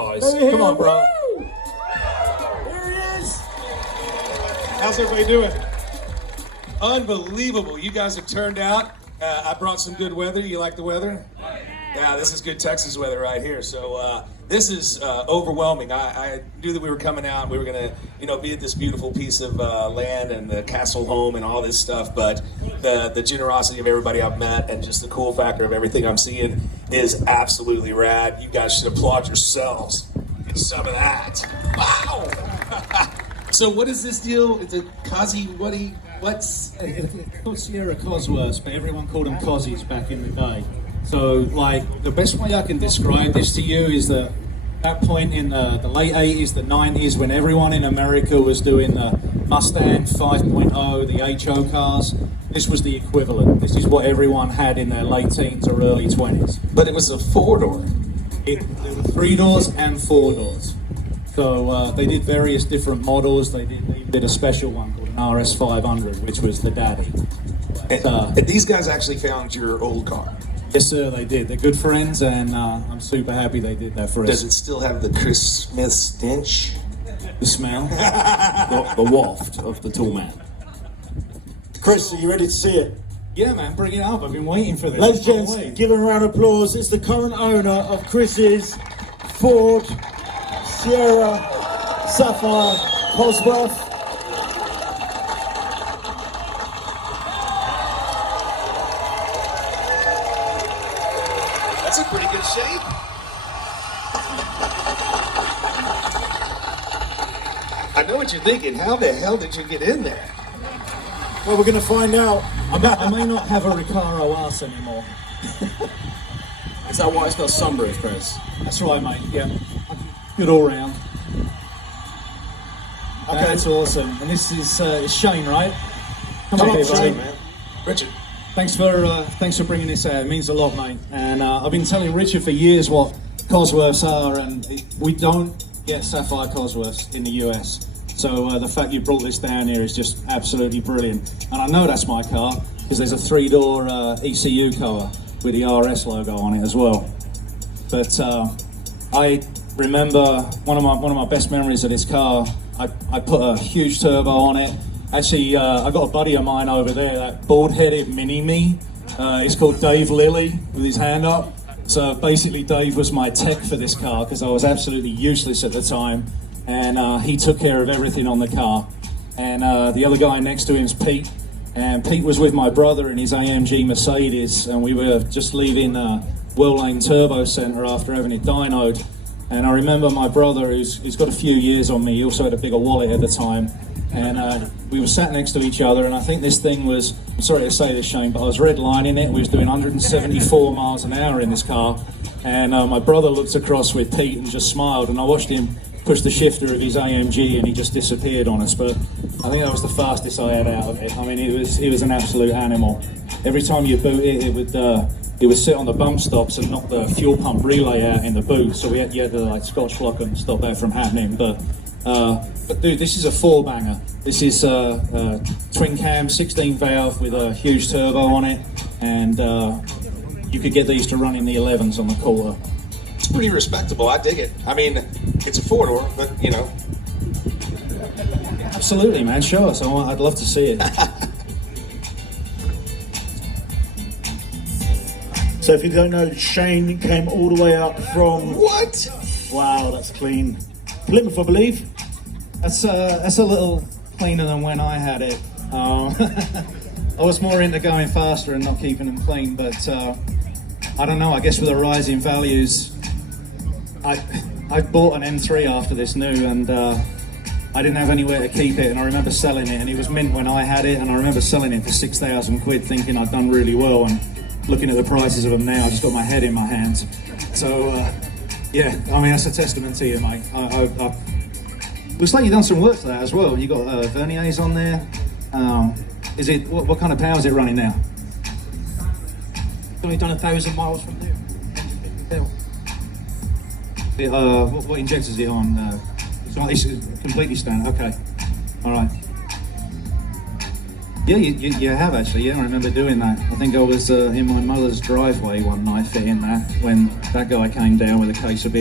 guys. Come on, bro. Here he is. How's everybody doing? Unbelievable. You guys have turned out. I brought some good weather. You like the weather? Yeah, this is good Texas weather right here. So this is overwhelming. I knew that we were coming out. We were going to, be at this beautiful piece of land and the castle home and all this stuff. But the generosity of everybody I've met and just the cool factor of everything I'm seeing is absolutely rad. You guys should applaud yourselves. Get some of that. Wow. So what is this deal? It's a Kazi, what's... It's called Sierra Cosworths, but everyone called them Cozzies back in the day. So, like, the best way I can describe this to you is that that point in the late 80s, the 90s, when everyone in America was doing the Mustang 5.0, the HO cars, this was the equivalent. This is what everyone had in their late teens or early 20s. But it was a four-door. There were 3 doors and 4 doors. So they did various different models. They did a special one called an RS 500, which was the daddy. And these guys actually found your old car. Yes, sir, they did. They're good friends, and I'm super happy they did that for us. Does it still have the Chris Smith stench? The smell? the waft of the tall man. Chris, are you ready to see it? Yeah, man, bring it up. I've been waiting for this. Ladies and gents, give him a round of applause. It's the current owner of Chris's Ford Sierra Sapphire Cosworth. That's in pretty good shape. I know what you're thinking. How the hell did you get in there? Well, we're going to find out. I may not have a Recaro ass anymore. Is that why it's got sunroof, Chris? That's right, mate. Yeah. Good all round. Okay, that's awesome. And this is Shane, right? Come up, Shane, man. Richard. Thanks for bringing this out. It means a lot, mate. And I've been telling Richard for years what Cosworths are, and we don't get Sapphire Cosworths in the US. So the fact you brought this down here is just absolutely brilliant. And I know that's my car because there's a 3-door ECU car with the RS logo on it as well. But I remember one of my best memories of this car. I put a huge turbo on it. Actually, I got a buddy of mine over there, that bald-headed mini-me. He's called Dave Lilly with his hand up. So basically, Dave was my tech for this car because I was absolutely useless at the time. And he took care of everything on the car. And the other guy next to him is Pete. And Pete was with my brother in his AMG Mercedes. And we were just leaving Well Lane Turbo Center after having it dynoed. And I remember my brother, who's got a few years on me, he also had a bigger wallet at the time. And we were sat next to each other, and I think this thing was, I'm sorry to say this, Shane, but I was redlining it. We was doing 174 miles an hour in this car. And my brother looked across with Pete and just smiled, and I watched him push the shifter of his AMG, and he just disappeared on us. But I think that was the fastest I had out of it. I mean, it was an absolute animal. Every time you boot it, it would sit on the bump stops and knock the fuel pump relay out in the boot. So you had to like Scotch block and stop that from happening. But dude, this is a 4-banger. This is a twin cam, 16 valve with a huge turbo on it, and you could get these to run in the 11s on the quarter. It's pretty respectable. I dig it. I mean, it's a 4-door, but Absolutely, man. Show us. I'd love to see it. So if you don't know, Shane came all the way up from... What? Wow, that's clean. Plymouth, I believe. That's a little cleaner than when I had it. I was more into going faster and not keeping them clean, but I don't know. I guess with the rise in values, I bought an M3 after this new, and I didn't have anywhere to keep it. And I remember selling it, and it was mint when I had it, and I remember selling it for 6,000 quid, thinking I'd done really well. And looking at the prices of them now, I just got my head in my hands. So yeah, I mean, that's a testament to you, mate. Looks like you've done some work to that as well. You got verniers on there. Is it what kind of power is it running now? It's only done 1,000 miles from there. What injector is it on? It's completely standard. Okay, all right. Yeah, you have actually. Yeah, I remember doing that. I think I was in my mother's driveway one night fitting that when that guy came down with a case of beer.